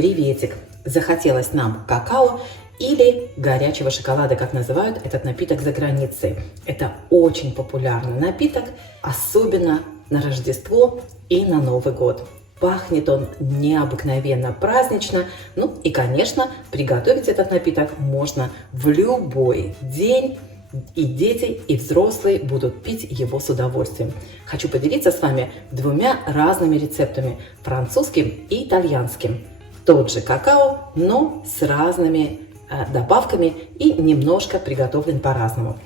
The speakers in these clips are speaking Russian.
Приветик! Захотелось нам какао или горячего шоколада, как называют этот напиток за границей. Это очень популярный напиток, особенно на Рождество и на Новый год. Пахнет он необыкновенно празднично. Ну и, конечно, приготовить этот напиток можно в любой день. И дети, и взрослые будут пить его с удовольствием. Хочу поделиться с вами двумя разными рецептами – французским и итальянским. Тот же какао, но с разными добавками и немножко приготовлен по-разному.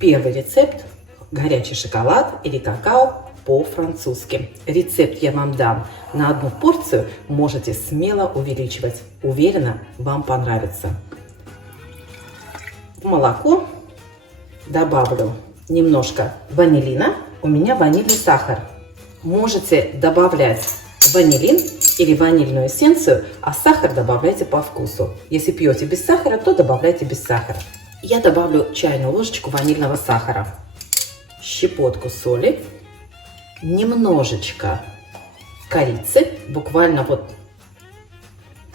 Первый рецепт – горячий шоколад или какао по-французски. Рецепт я вам дам на одну порцию, можете смело увеличивать. Уверена, вам понравится. В молоко добавлю немножко ванилина. У меня ванильный сахар. Можете добавлять ванилин или ванильную эссенцию, а сахар добавляйте по вкусу. Если пьете без сахара, то добавляйте без сахара. Я добавлю чайную ложечку ванильного сахара, щепотку соли, немножечко корицы, буквально вот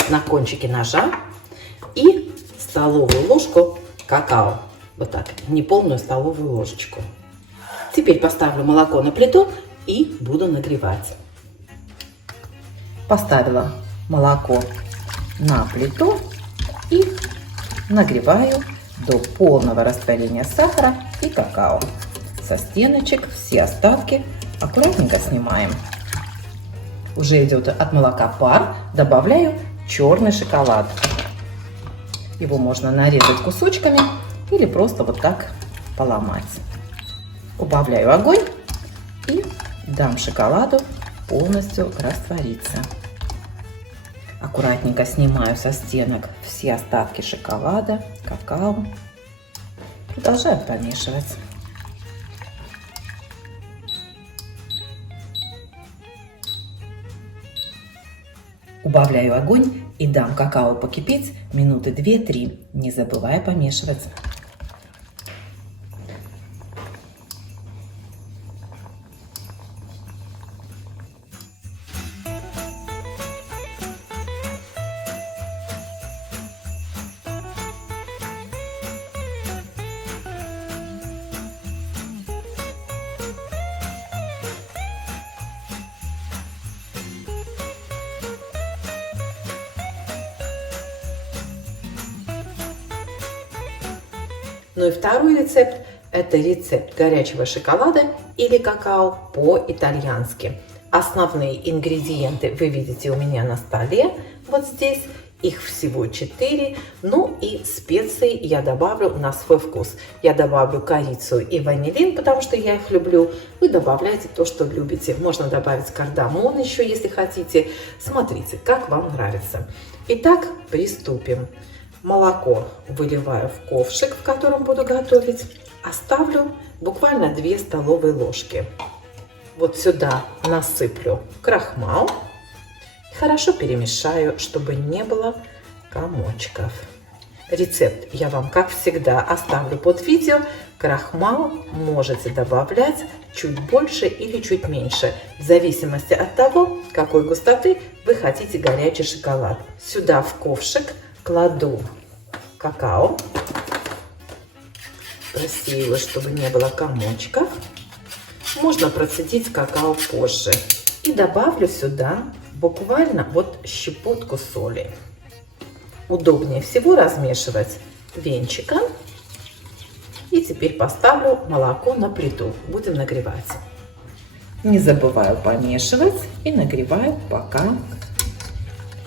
на кончике ножа, и столовую ложку какао. Вот так, неполную столовую ложечку. Теперь поставлю молоко на плиту и буду нагревать. Поставила молоко на плиту и нагреваю до полного растворения сахара и какао. Со стеночек все остатки аккуратненько снимаем. Уже идет от молока пар, добавляю черный шоколад. Его можно нарезать кусочками или просто вот так поломать. Убавляю огонь и дам шоколаду полностью раствориться. Аккуратненько снимаю со стенок все остатки шоколада, какао. Продолжаю помешивать. Убавляю огонь и дам какао покипеть минуты 2-3, не забывая помешивать. Ну и второй рецепт – это рецепт горячего шоколада или какао по-итальянски. Основные ингредиенты вы видите у меня на столе, вот здесь. Их всего 4. Ну и специи я добавлю на свой вкус. Я добавлю корицу и ванилин, потому что я их люблю. Вы добавляете то, что любите. Можно добавить кардамон еще, если хотите. Смотрите, как вам нравится. Итак, приступим. Молоко выливаю в ковшик, в котором буду готовить. Оставлю буквально 2 столовые ложки. Вот сюда насыплю крахмал. Хорошо перемешаю, чтобы не было комочков. Рецепт я вам, как всегда, оставлю под видео. Крахмал можете добавлять чуть больше или чуть меньше, в зависимости от того, какой густоты вы хотите горячий шоколад. Сюда в ковшик кладу какао. Просеиваю, чтобы не было комочков. Можно процедить какао позже. И добавлю сюда буквально вот щепотку соли. Удобнее всего размешивать венчиком. И теперь поставлю молоко на плиту. Будем нагревать. Не забываю помешивать и нагреваю, пока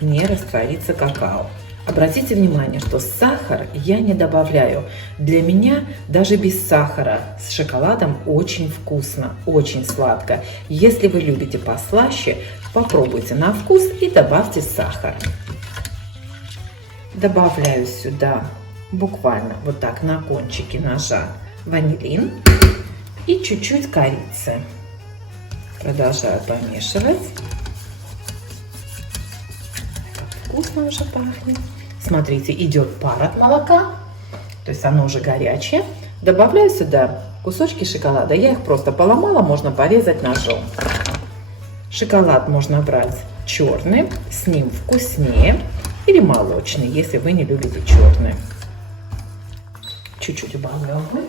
не растворится какао. Обратите внимание, что сахар я не добавляю. Для меня даже без сахара с шоколадом очень вкусно, очень сладко. Если вы любите послаще, попробуйте на вкус и добавьте сахар. Добавляю сюда буквально вот так на кончике ножа ванилин и чуть-чуть корицы. Продолжаю помешивать. Вкусно уже пахнет. Смотрите, идет пар от молока, то есть оно уже горячее. Добавляю сюда кусочки шоколада. Я их просто поломала, можно порезать ножом. Шоколад можно брать черный, с ним вкуснее. или молочный, если вы не любите черный. Чуть-чуть убавлю огонь.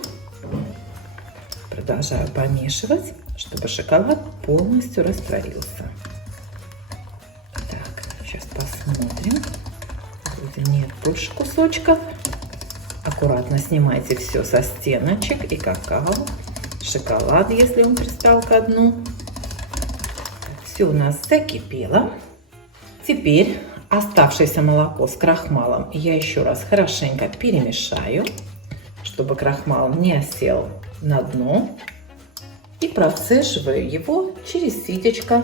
Продолжаю помешивать, чтобы шоколад полностью растворился. Так, сейчас посмотрим. Вроде нет больше кусочков. Аккуратно снимайте все со стеночек и какао, шоколад, если он пристал ко дну. Все у нас закипело. Теперь оставшееся молоко с крахмалом я еще раз хорошенько перемешаю, чтобы крахмал не осел на дно. И процеживаю его через ситечко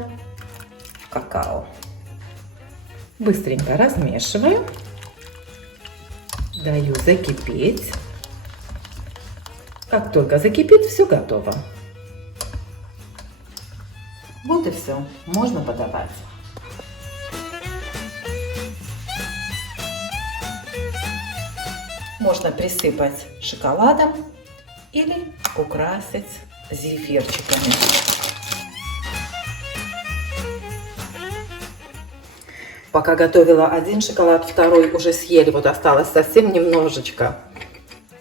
какао. Быстренько размешиваю. Даю закипеть. Как только закипит, все готово. Вот и все. Можно подавать. Можно присыпать шоколадом или украсить зефирчиками. Пока готовила один шоколад, второй уже съели, вот осталось совсем немножечко.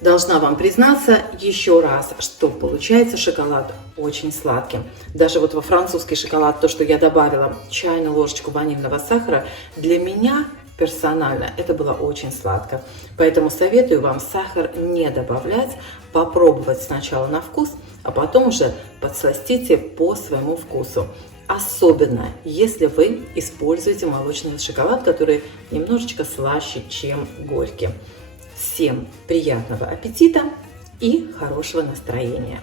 Должна вам признаться еще раз, что получается шоколад очень сладким. Даже вот во французский шоколад, то, что я добавила чайную ложечку ванильного сахара, для меня персонально это было очень сладко. Поэтому советую вам сахар не добавлять, попробовать сначала на вкус, а потом уже подсластите по своему вкусу. Особенно, если вы используете молочный шоколад, который немножечко слаще, чем горький. Всем приятного аппетита и хорошего настроения!